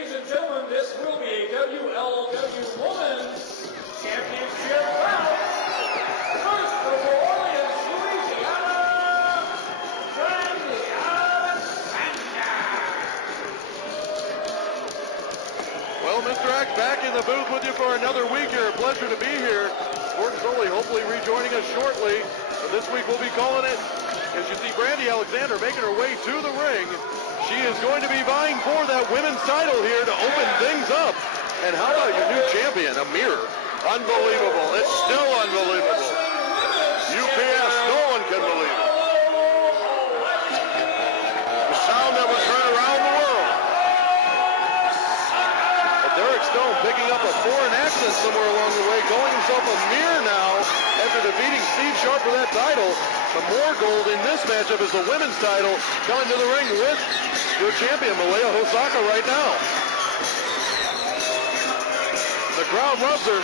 ladies and gentlemen, this will be a WLW Women's Championship bout. First from New Orleans, Louisiana, brandi. Well, Mr. X, back in the booth with you for another week here. Pleasure to be here. Sports Sully hopefully rejoining us shortly. But this week we'll be calling it, as you see Brandi Alexander making her way to the ring. She is going to be vying for that women's title here to open things up. And how about your new champion, a mirror? Unbelievable. It's still unbelievable. UPS, no one can believe it. The sound that was heard around the world. But Derek Stone picking up a foreign accent somewhere along the way, calling himself a mirror now after defeating Steve Sharp for that title. The more gold in this matchup is the women's title coming to the ring with your champion, Malia Hosaka, right now. The crowd loves her.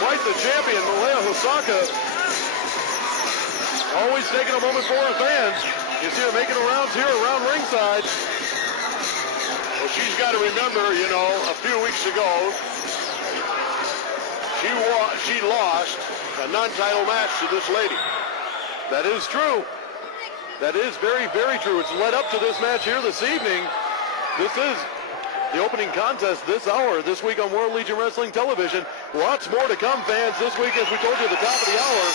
Quite the champion, Malia Hosaka. Always taking a moment for her fans. You see her making the rounds here around ringside. Well, she's got to remember, you know, a few weeks ago, she lost a non-title match to this lady. That is true. That is very, very true. It's led up to this match here this evening. This is the opening contest this hour, this week on World Legion Wrestling Television. Lots more to come, fans. This week, as we told you at the top of the hour,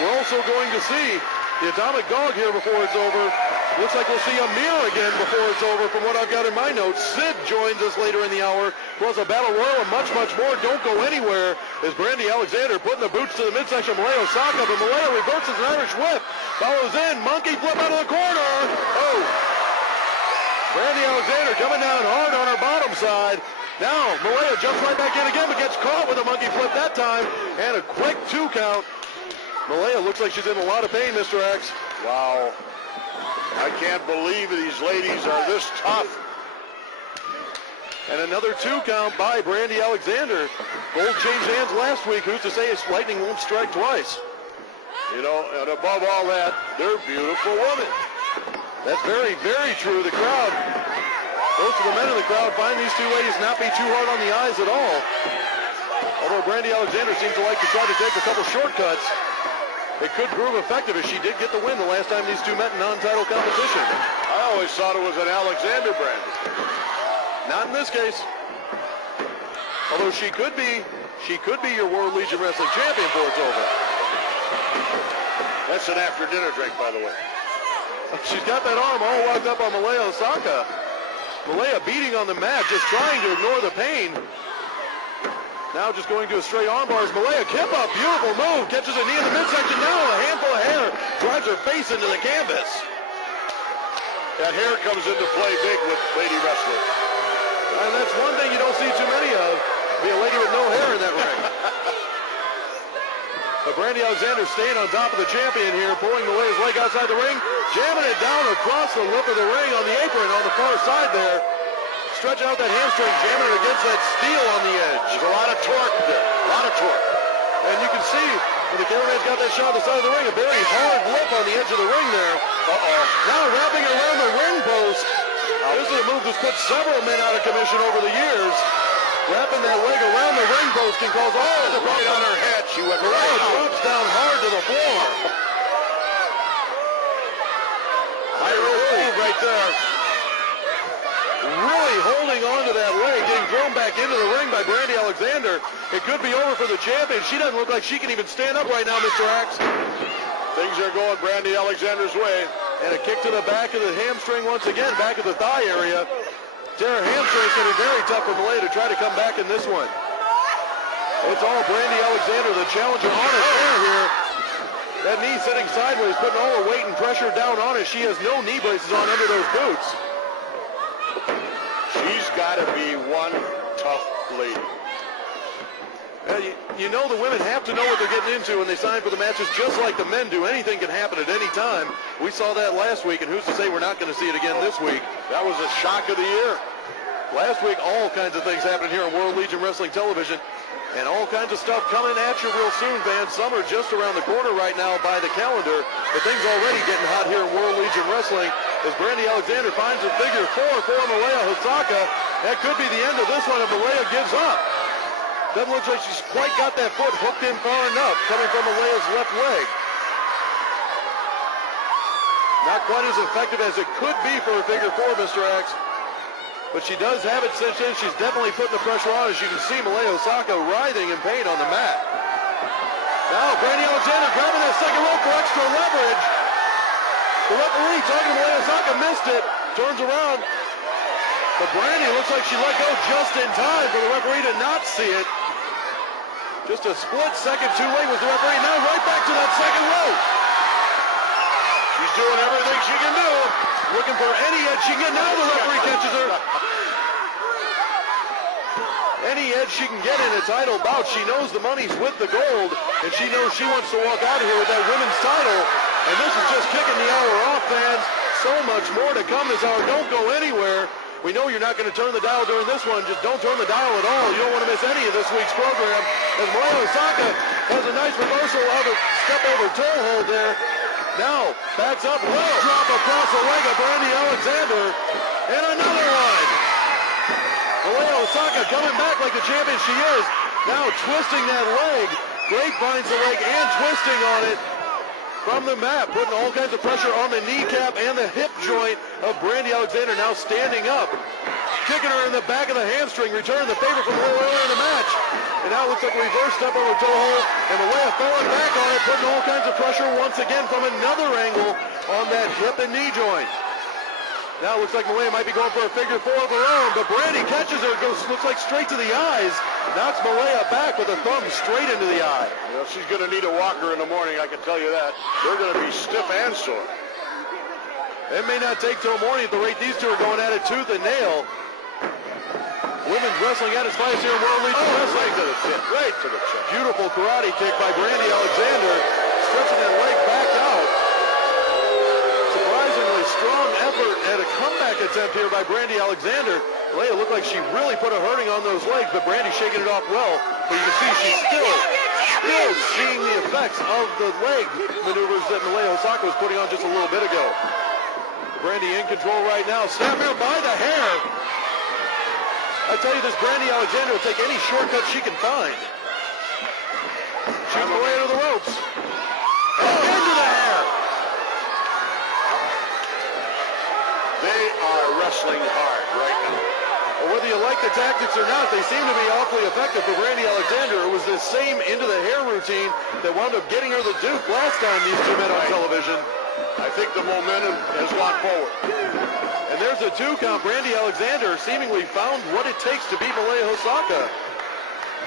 we're also going to see the Atomic Dog here before it's over. Looks like we'll see a mirror again before it's over from what I've got in my notes. Sid joins us later in the hour, plus a battle royal and much, much more. Don't go anywhere as Brandi Alexander putting the boots to the midsection of Malia Hosaka, but Malia reverses an Irish whip, follows in, monkey flip out of the corner. Oh! Brandi Alexander coming down hard on her bottom side. Now, Malia jumps right back in again, but gets caught with a monkey flip that time, and a quick 2 count. Malia looks like she's in a lot of pain, Mr. X. Wow. I can't believe these ladies are this tough. And another 2 count by Brandi Alexander. Gold changed hands last week. Who's to say lightning won't strike twice? You know, and above all that, they're beautiful women. That's very, very true. The crowd, most of the men in the crowd find these 2 ladies not be too hard on the eyes at all. Although Brandi Alexander seems to like to try to take a couple shortcuts. It could prove effective as she did get the win the last time these 2 met in non-title competition. I always thought it was an Alexander brand. Not in this case. Although she could be your World Legion Wrestling champion before it's over. That's an after-dinner drink, by the way. She's got that arm all locked up on Malia Hosaka. Malia beating on the mat, just trying to ignore the pain. Now just going to a straight arm bars. Malia kip up, beautiful move. Catches a knee in the midsection. Now a handful of hair drives her face into the canvas. That hair comes into play big with lady wrestling. And that's one thing you don't see too many of. Be a lady with no hair in that ring. But Brandi Alexander staying on top of the champion here, pulling Malia's leg outside the ring, jamming it down across the lip of the ring on the apron on the far side there. Stretching out that hamstring, jamming it against that steel on the edge. There's a lot of torque there, a lot of torque. And you can see when the cameraman's got that shot on the side of the ring, a very hard lip on the edge of the ring there. Uh-oh. Now wrapping around the ring post. This is a move that's put several men out of commission over the years. Wrapping that leg around the ring post can cause all kinds of Right on her head, she went right out. Drops down hard to the floor. High rope move right there. Really holding on to that leg, getting thrown back into the ring by Brandi Alexander. It could be over for the champion. She doesn't look like she can even stand up right now, Mr. Axe. Things are going Brandi Alexander's way. And a kick to the back of the hamstring once again, back of the thigh area. Tear hamstring is going to be very tough for Malia to try to come back in this one. It's all Brandi Alexander, the challenger, on her hair here. That knee sitting sideways, putting all the weight and pressure down on it. She has no knee braces on under those boots. She's got to be one tough lady. You know the women have to know what they're getting into when they sign for the matches, just like the men do. Anything can happen at any time. We saw that last week, and who's to say we're not going to see it again this week? That was a shock of the year. Last week, all kinds of things happened here on World Legion Wrestling Television, and all kinds of stuff coming at you real soon, fans. Summer just around the corner right now by the calendar, but things already getting hot here in World Legion Wrestling. as Brandi Alexander finds a figure 4 for Malia Hosaka. That could be the end of this one if Malia gives up. Doesn't look like she's quite got that foot hooked in far enough, coming from Malia's left leg. Not quite as effective as it could be for a figure 4, Mr. X. But she does have it cinched in. She's definitely putting the pressure on, as you can see Malia Hosaka writhing in pain on the mat. Now Brandi Alexander grabbing that second rope for extra leverage. The referee, talking to Malia Hosaka, missed it. Turns around. But Brandi looks like she let go just in time for the referee to not see it. Just a split second too late was the referee. Now right back to that second rope. She's doing everything she can do. Looking for any edge she can get. Now the referee catches her. Any edge she can get in a title bout. She knows the money's with the gold, and she knows she wants to walk out of here with that women's title. And this is just kicking the hour off, fans. So much more to come this hour. Don't go anywhere. We know you're not going to turn the dial during this one. Just don't turn the dial at all. You don't want to miss any of this week's program. As Malia Hosaka has a nice reversal of a step over toe hold there. Now, backs up, leg drop across the leg of Brandi Alexander. And another one. Malia Hosaka coming back like the champion she is. Now twisting that leg. Grapevines the leg and twisting on it from the mat, putting all kinds of pressure on the kneecap and the hip joint of Brandi Alexander, now standing up. Kicking her in the back of the hamstring, returning the favor from a little earlier in the match. And now it looks like a reverse step over toe hold, and Malia falling back on it, putting all kinds of pressure once again from another angle on that hip and knee joint. Now it looks like Malia might be going for a figure 4 of her own, but Brandi catches her, goes, looks like straight to the eyes, knocks Malia back with a thumb straight into the eye. Well, she's going to need a walker in the morning, I can tell you that. They're going to be stiff and sore. It may not take till morning at the rate these two are going at it tooth and nail. Women's wrestling at its finest here in World League Wrestling. Right to the tip, right to the chest. Beautiful karate kick by Brandi Alexander, stretching that leg back out. Surprisingly strong effort at a comeback attempt here by Brandi Alexander. Malia looked like she really put a hurting on those legs, but Brandi shaking it off well. But you can see she's still seeing the effects of the leg maneuvers that Malia Hosaka was putting on just a little bit ago. Brandi in control right now. Snap here by the hair. I tell you, this Brandi Alexander will take any shortcut she can find. Shooting away to the ropes. Into the hair. They are wrestling hard right now. Well, whether you like the tactics or not, they seem to be awfully effective for Brandi Alexander. It was this same into the hair routine that wound up getting her the Duke last time these two met on television. I think the momentum has gone forward. And there's a 2 count. Brandi Alexander seemingly found what it takes to beat Malia Hosaka.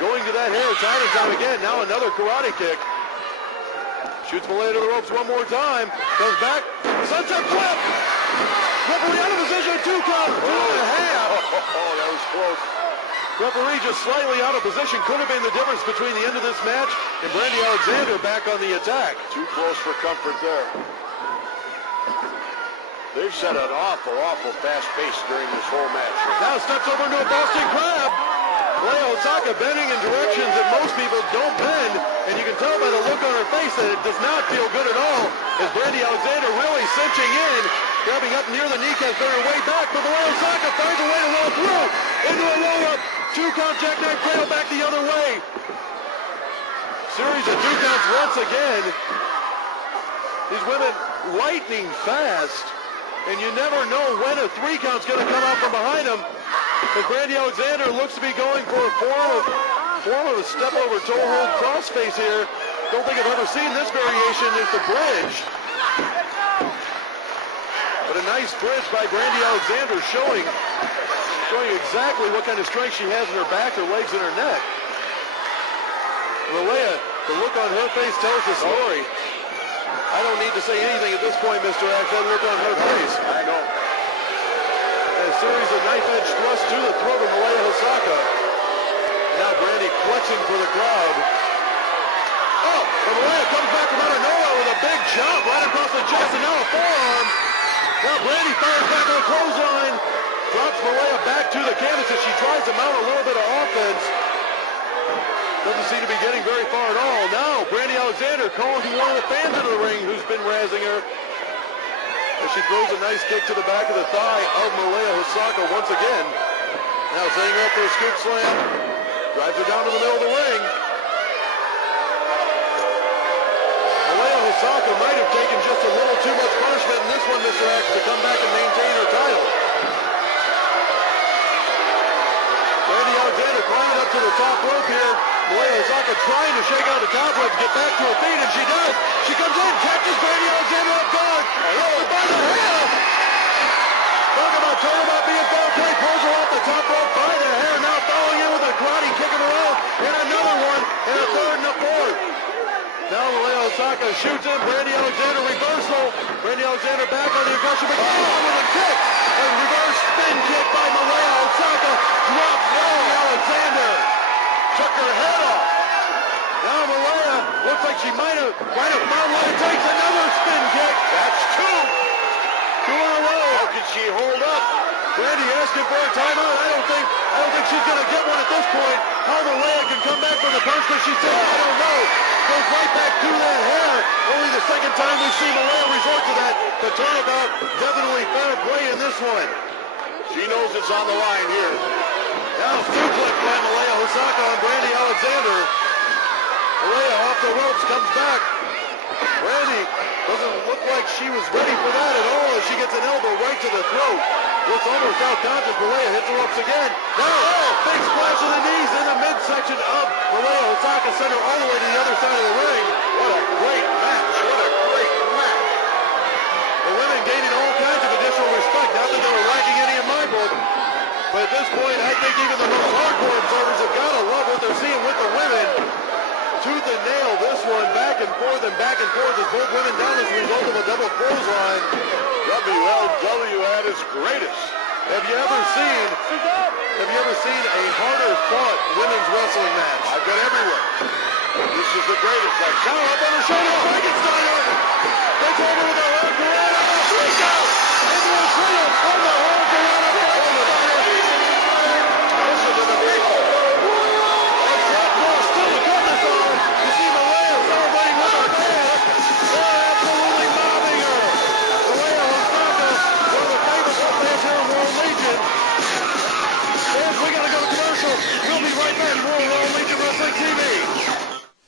Going to that hair time and time again. Now another karate kick. Shoots Malia to the ropes one more time. Comes back. Sunset flip. Referee out of position. 2 count. 2 and a half. Oh, that was close. Referee just slightly out of position. Could have been the difference between the end of this match and Brandi Alexander back on the attack. Too close for comfort there. They've set an awful fast pace during this whole match. Now steps over into a Boston Crab. Malia Hosaka bending in directions that most people don't bend, and you can tell by the look on her face that it does not feel good at all, as Brandi Alexander really cinching in, grabbing up near the kneecap, on her way back, but Malia Hosaka finds a way to roll through, into a roll-up, 2 count jackknife cradle back the other way. Series of 2 counts once again. These women lightning fast. And you never know when a 3 count's going to come out from behind him. But Brandi Alexander looks to be going for a form of a step over toe hold crossface here. Don't think I've ever seen this variation. It's the bridge. But a nice bridge by Brandi Alexander showing exactly what kind of strength she has in her back, her legs, and her neck. Malia, the look on her face tells the story. I don't need to say anything at this point, Mr. X. That look on her face. I know. And a series of knife-edge thrusts to the throat of Malia Hosaka. Now Brandi flexing for the crowd. Oh, and Malia comes back from out of nowhere with a big jump right across the chest, and now a forearm. Now Brandi fires back with a clothesline. Drops Malia back to the canvas as she tries to mount a little bit of offense. Doesn't seem to be getting very far at all. Now, Brandi Alexander calling one of the fans into the ring who's been razzing her. as she throws a nice kick to the back of the thigh of Malia Hosaka once again. Now setting up for a scoop slam. Drives her down to the middle of the ring. Malia Hosaka might have taken just a little too much punishment in this one, Mr. X, to come back and maintain her title. Brandi Alexander climbing up to the top rope here. Malia Hosaka trying to shake out the cobwebs, get back to her feet, and she does. She comes in, catches Brandi Alexander up guard. By the hair. Talk about turnabout being fair play. Pulls her off the top rope by the hair. Now following in with a karate kick of her own. And another one. And a third and a fourth. Now Malia Hosaka shoots in. Brandi Alexander reversal. Brandi Alexander back on the aggression. But with a kick. A reverse spin kick by Malia Hosaka. Drops Brandi Alexander. Took her head off. Now Malia looks like she might have found what it takes. Another spin kick. That's two. Two in a row. How can she hold up? Brandi asking for a timeout. I don't think she's going to get one at this point. How Malia can come back from the punch that she said, I don't know. Goes right back to that hair. Only the second time we've seen Malia resort to that. The turnabout, definitely fair play in this one. She knows it's on the line here. Now suplex by Malia Hosaka on Brandi Alexander. Malia off the ropes, comes back. Brandi doesn't look like she was ready for that at all as she gets an elbow right to the throat. Looks almost out conscious. Malia hits the ropes again. Now, big splash of the knees in the midsection of Malia Hosaka. Sent her all the way to the other side of the ring. What a great match. What a great match. The women gaining all kinds of additional respect. Not that they were lacking any in my book. But at this point, I think even the most hardcore observers have got to love what they're seeing with the women. Tooth and nail, this one back and forth as both women down as a result of a double clothesline. WLW at its greatest. Have you ever seen a harder fought women's wrestling match? I've been everywhere. This is the greatest. Now up on the shoulder, Frankenstein. Takes over